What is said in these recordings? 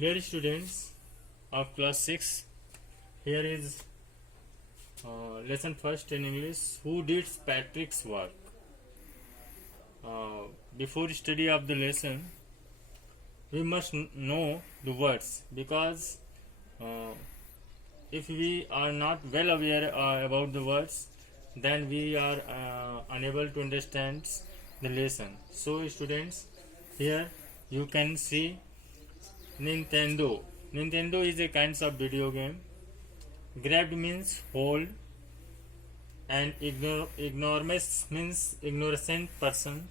Dear students of class 6, here is lesson first in English. Who did Patrick's work? Before study of the lesson, we must know the words, because if we are not well aware about the words, then we are unable to understand the lesson. So students, here you can see Nintendo. Nintendo is a kind of video game. Grabbed means hold, and ignoramus means ignorant person,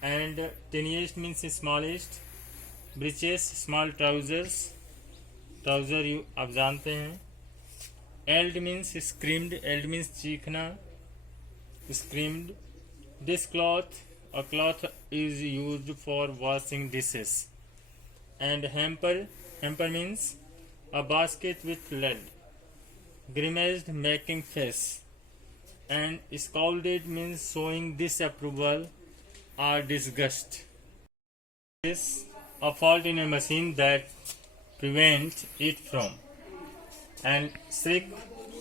and tiniest means smallest. Breeches small trousers, trouser you आप जानते हैं. Eld means screamed, eld means चीखना, screamed. This cloth, a cloth is used for washing dishes. And hamper means a basket with lid. Grimaced, making face. And scowled means showing disapproval or disgust. Is a fault in a machine that prevents it from. And Shriek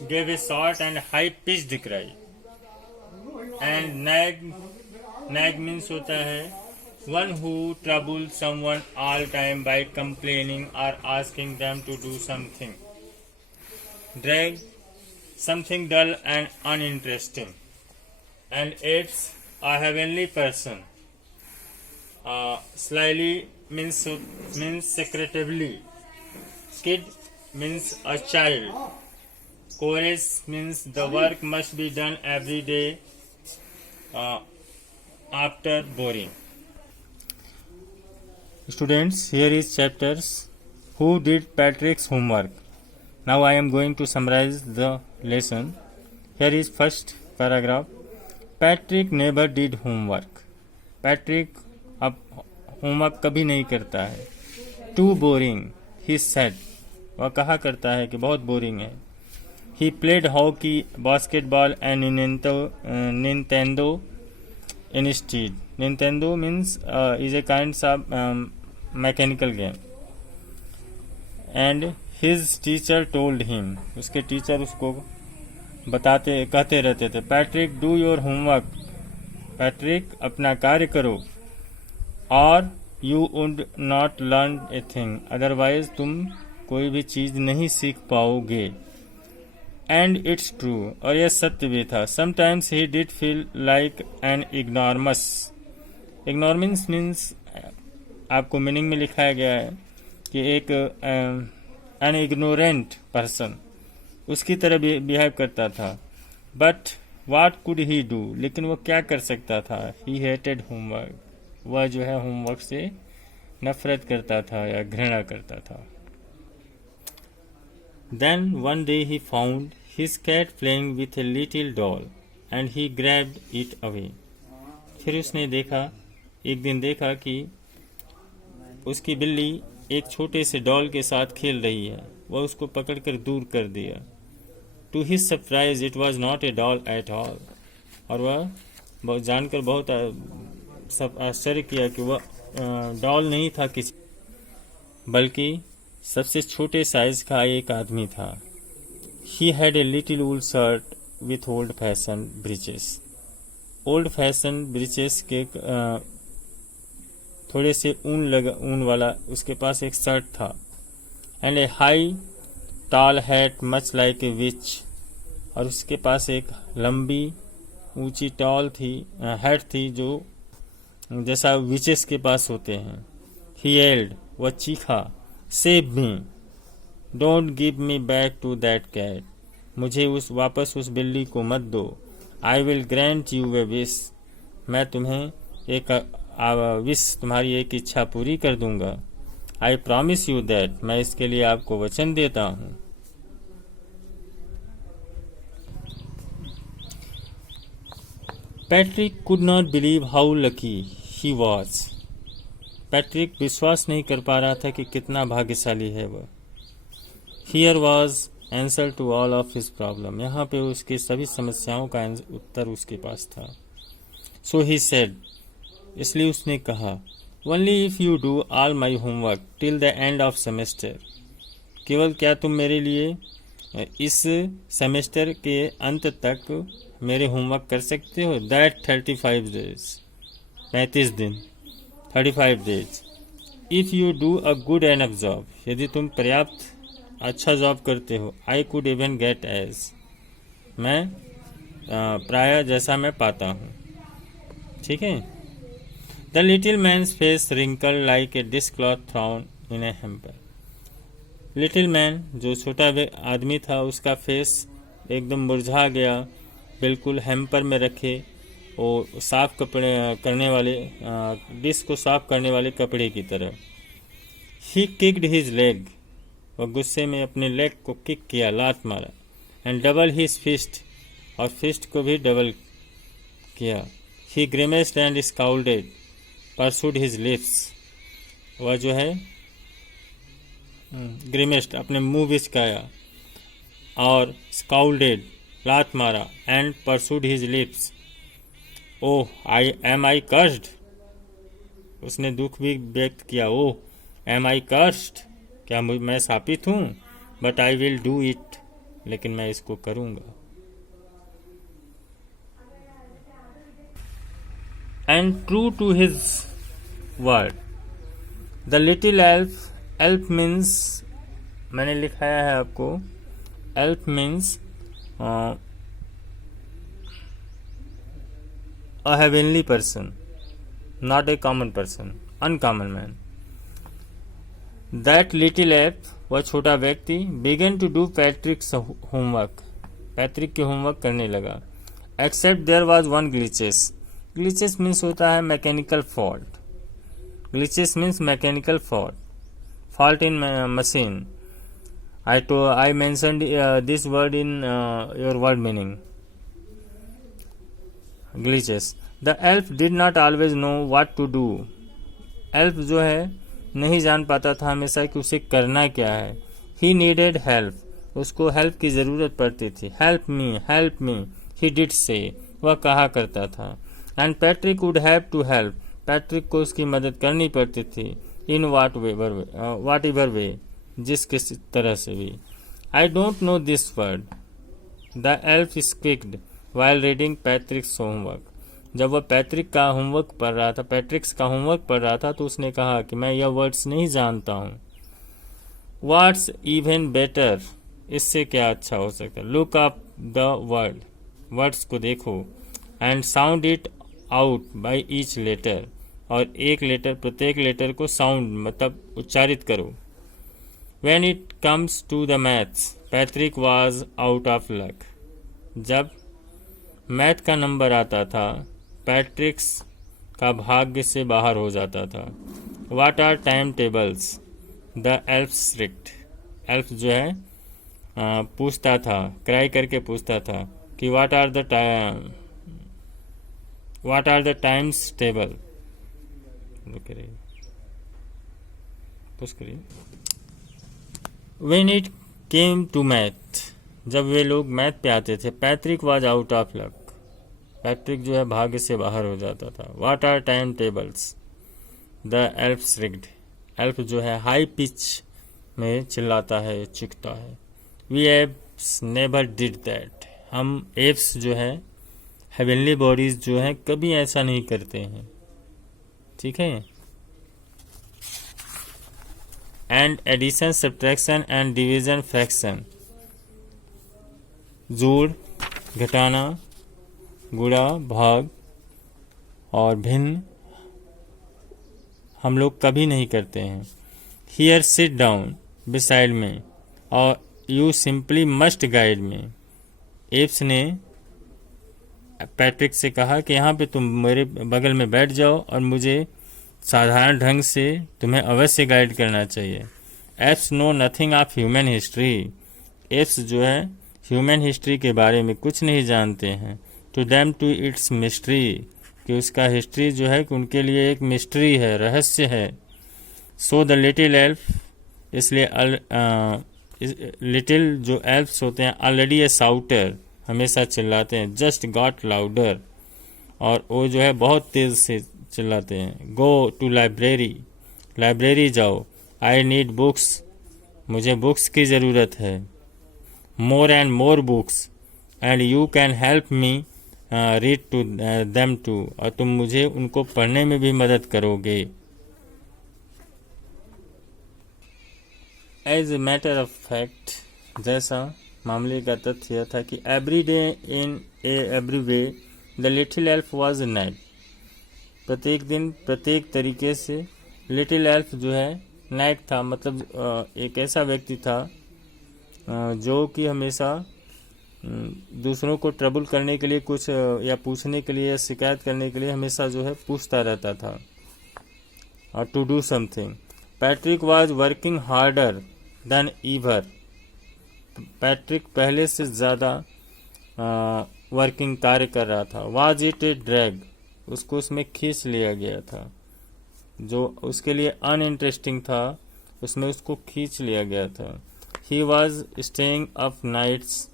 gave a short and high-pitched cry. And nag means होता है one who troubles someone all time by complaining or asking them to do something. Drag, something dull and uninteresting. And it's a heavenly person. Slyly means secretively. Kid means a child. Chorus means the work must be done every day after boring. Students, here is chapters Who did Patrick's homework. Now I am going to summarize the lesson. Here is first paragraph. Patrick never did homework. Patrick अब homework कभी नहीं करता है. Too boring, he said. वह कहा करता है कि बहुत बोरिंग है. He played hockey, basketball and Nintendo instead. Nintendo means is a kind of mechanical game. And his teacher told him. उसके टीचर उसको कहते रहते थे, Patrick do your homework. Patrick अपना कार्य करो, और you would not learn a thing, otherwise तुम कोई भी चीज नहीं सीख पाओगे. एंड इट्स ट्रू, और यह सत्य भी था. Sometimes he did feel like an ignoramus. Ignorance means आपको मीनिंग में लिखाया गया है कि एक एन इग्नोरेंट पर्सन उसकी तरह बिहेव करता था. But what could he do, लेकिन वो क्या कर सकता था. ही हेटेड होमवर्क, वह जो है होमवर्क से नफरत करता था या घृणा करता था. Then one day he found his cat playing with a little doll and he grabbed it away. फिर उसने देखा, एक दिन देखा कि उसकी बिल्ली एक छोटे से डॉल के साथ खेल रही है. वह उसको पकड़कर दूर कर दिया. To his surprise it was not a doll at all. और वह जानकर बहुत आश्चर्य किया कि वह डॉल नहीं था किसी, बल्कि सबसे छोटे साइज का एक आदमी था. He had a little wool shirt with old fashion breaches. Old fashion breaches के थोड़े से ऊन वाला उसके पास एक शर्ट था. एंड ए हाई टाल हैट मच लाइक ए विच. और उसके पास एक लंबी ऊंची टॉल थी हैट थी, जो जैसा विचेस के पास होते हैं. ही येल्ड, वह चीखा, save me, don't give me back to that cat. मुझे वापस उस बिल्ली को मत दो. I will grant you a wish. मैं तुम्हें एक विश, तुम्हारी एक इच्छा पूरी कर दूंगा. आई प्रॉमिस यू दैट, मैं इसके लिए आपको वचन देता हूं. Patrick could not believe how lucky he was. Patrick विश्वास नहीं कर पा रहा था कि कितना भाग्यशाली है वह. Here was answer to all of his problem. यहाँ पे उसकी सभी समस्याओं का उत्तर उसके पास था. सो ही सेड, इसलिए उसने कहा, only if you do all my homework till the end of semester. केवल क्या तुम मेरे लिए इस सेमेस्टर के अंत तक मेरे होमवर्क कर सकते हो। दैट 35 डेज, 35 दिन, 35 days. If you do a good enough job, यदि तुम पर्याप्त अच्छा जॉब करते हो। I could even get A's, मैं प्राय जैसा मैं पाता हूँ। ठीक है। The little man's face wrinkle like a dishcloth thrown in a hamper. Little man, जो छोटा आदमी था, उसका फेस एकदम मुरझा गया, बिल्कुल हैम्पर में रखे और साफ कपड़े करने वाले डिश को साफ करने वाले कपड़े की तरह। ही किक्ड हिज लेग, और गुस्से में अपने लेग को किक किया, लात मारा। एंड डबल हिज फिस्ट, और फिस्ट को भी डबल किया। ही ग्रिमेस्ड एंड स्काउल्डेड, परसूड हिज लिप्स, वह जो है ग्रिमेस्ड अपने मुंह बिचकाया, और स्काउल्डेड लात मारा, and pursued his lips. Oh I cursed, उसने दुख भी व्यक्त किया। ओह एम आई कर्स्ड, क्या मैं शापित हूँ। But I will do it, लेकिन मैं इसको करूँगा। And true to his word, the little elf, elf means, मैंने लिखाया है आपको, elf means a heavenly person, not a common person, uncommon man. That little elf, वह छोटा व्यक्ति, began to do Patrick's homework, Patrick के होमवर्क करने लगा। Except there was one glitches. Glitches means होता है mechanical fault. Glitches means mechanical fault, fault in machine. I mentioned this word in your word meaning. Glitches. The elf did not always know what to do. Elf जो है नहीं जान पाता था हमेशा कि उसे करना क्या है। He needed help. उसको हेल्प की ज़रूरत पड़ती थी। Help me, he did say. वह कहा करता था। And Patrick would have to help. Patrick को उसकी मदद करनी पड़ती थी। In whatever way, जिस किसी तरह से भी। I don't know this word. The elf squeaked while reading Patrick's homework. जब वह पैट्रिक्स का होमवर्क पढ़ रहा था तो उसने कहा कि मैं यह वर्ड्स नहीं जानता हूँ। What's even better, इससे क्या अच्छा हो सकता है। Look up the word, words को देखो। And sound it out by each letter, और प्रत्येक लेटर को साउंड मतलब उच्चारित करो। When it comes to the maths, Patrick was out of luck. जब मैथ का नंबर आता था, पैट्रिक्स का भाग्य से बाहर हो जाता था। What are time tables? The elf shrieked. Elf जो है पूछता था, क्राई करके पूछता था कि What are the times table? When it came to math, जब वे लोग मैथ पे आते थे, Patrick was out of luck, Patrick जो है भाग्य से बाहर हो जाता था। What are time tables? The elf shrieked, elf जो है हाई पिच में चिल्लाता है, चीखता है। We apes never did that, हम एप्स जो है हेवनली बॉडीज जो है कभी ऐसा नहीं करते हैं। ठीक है। And addition, subtraction and division, fraction, जोड़, घटाना, गुणा, भाग और भिन्न हम लोग कभी नहीं करते हैं। हियर सिट डाउन बिसाइड में, और यू सिंपली मस्ट गाइड में। एप्स ने पैट्रिक से कहा कि यहाँ पे तुम मेरे बगल में बैठ जाओ और मुझे साधारण ढंग से तुम्हें अवश्य गाइड करना चाहिए। Apes know nothing of human history, apes जो है ह्यूमन हिस्ट्री के बारे में कुछ नहीं जानते हैं। To them to its mystery, कि उसका हिस्ट्री जो है कि उनके लिए एक मिस्ट्री है, रहस्य है। सो द लिटिल एल्फ, इसलिए लिटिल जो एल्फ्स होते हैं ऑलरेडी ए साउटर, हमेशा चिल्लाते हैं। जस्ट गॉट लाउडर, और वो जो है बहुत तेज से चिल्लाते हैं। गो टू लाइब्रेरी, लाइब्रेरी जाओ। आई नीड बुक्स, मुझे बुक्स की ज़रूरत है। More and more books and you can help me read to them to, और तुम मुझे उनको पढ़ने में भी मदद करोगे। As a matter of fact, जैसा मामले का तथ्य यह था कि every day in every way the little elf was night, प्रत्येक दिन प्रत्येक तरीके से लिटिल एल्फ जो है नाइट था, मतलब एक ऐसा व्यक्ति था जो कि हमेशा दूसरों को ट्रबल करने के लिए कुछ या पूछने के लिए या शिकायत करने के लिए हमेशा जो है पूछता रहता था, और to do something. Patrick was working harder than ever, Patrick पहले से ज़्यादा वर्किंग कार्य कर रहा था। वाज इट ए ड्रैग, उसको उसमें खींच लिया गया था, जो उसके लिए अनइंटरेस्टिंग था उसमें उसको खींच लिया गया था। He was staying up nights,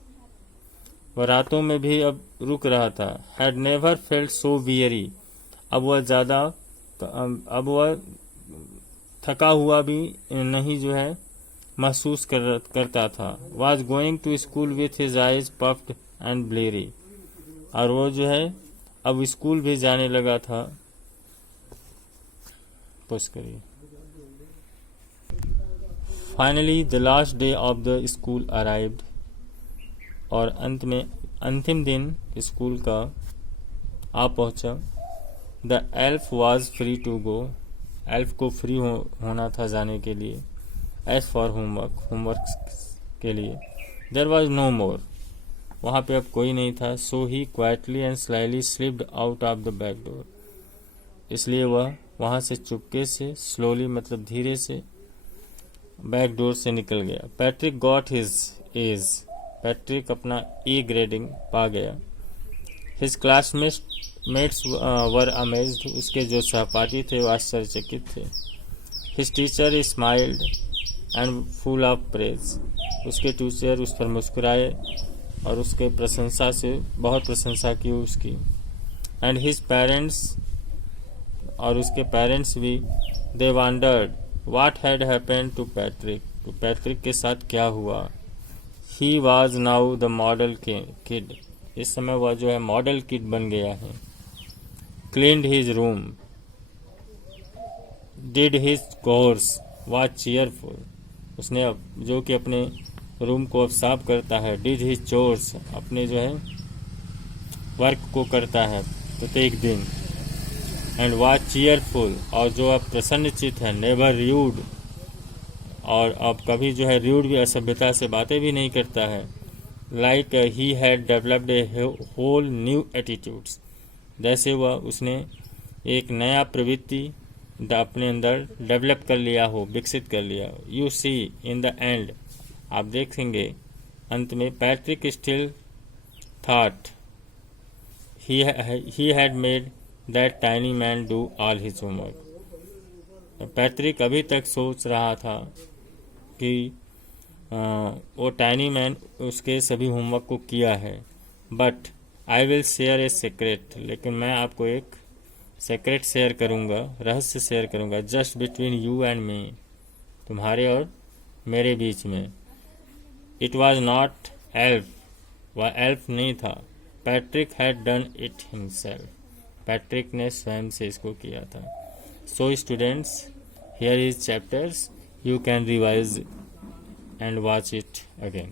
वह रातों में भी अब रुक रहा था। Had never felt so weary, अब वह थका हुआ भी नहीं जो है महसूस करता था। Was going to school with his eyes puffed and bleary, और वो जो है अब स्कूल भी जाने लगा था। पुश करिए। Finally the last day of the school arrived, और अंत में अंतिम दिन स्कूल का आ पहुंचा। The elf was free to go, elf को फ्री होना था जाने के लिए। एज फॉर होमवर्क के लिए। देयर वॉज नो मोर, वहाँ पे अब कोई नहीं था। So he quietly and slyly slipped out of the back door, इसलिए वह वहाँ से चुपके से, स्लोली मतलब धीरे से, बैक डोर से निकल गया। Patrick got his age, Patrick अपना ए ग्रेडिंग पा गया। हिज क्लासमेट्स वर अमेज्ड, उसके जो सहपाठी थे वो आश्चर्यचकित थे। His teacher smiled and full of praise, उसके टीचर उस पर मुस्कुराए और उसके प्रशंसा से बहुत प्रशंसा की उसकी। एंड हिज पेरेंट्स, और उसके पेरेंट्स भी, they wondered what had happened to Patrick, तो पैट्रिक के साथ क्या हुआ। He was now the model kid, इस समय वह जो है मॉडल किड बन गया है। Cleaned his room, did his course, was cheerful, उसने जो कि अपने रूम को अब साफ करता है। डिड हिज चोर्स, अपने जो है वर्क को करता है प्रत्येक दिन। एंड वॉज चीयरफुल, और जो अब प्रसन्नचित है। नेवर र्यूड, और अब कभी जो है र्यूड भी, असभ्यता से बातें भी नहीं करता है। Like he had developed a whole new attitudes, जैसे वह उसने एक नया प्रवृत्ति अपने अंदर डेवलप कर लिया हो, विकसित कर लिया। You see in the end, आप देखेंगे अंत में, Patrick still thought he had made that tiny man do all his homework. Patrick अभी तक सोच रहा था कि वो टाइनी मैन उसके सभी होमवर्क को किया है। But I will share a secret, लेकिन मैं आपको एक सीक्रेट शेयर करूँगा, रहस्य शेयर करूँगा। Just between you and me, तुम्हारे और मेरे बीच में। इट वॉज नॉट एल्फ, वह एल्फ नहीं था। Patrick had done it himself, Patrick ने स्वयं से इसको किया था। So students, here is chapters, you can revise and watch it again.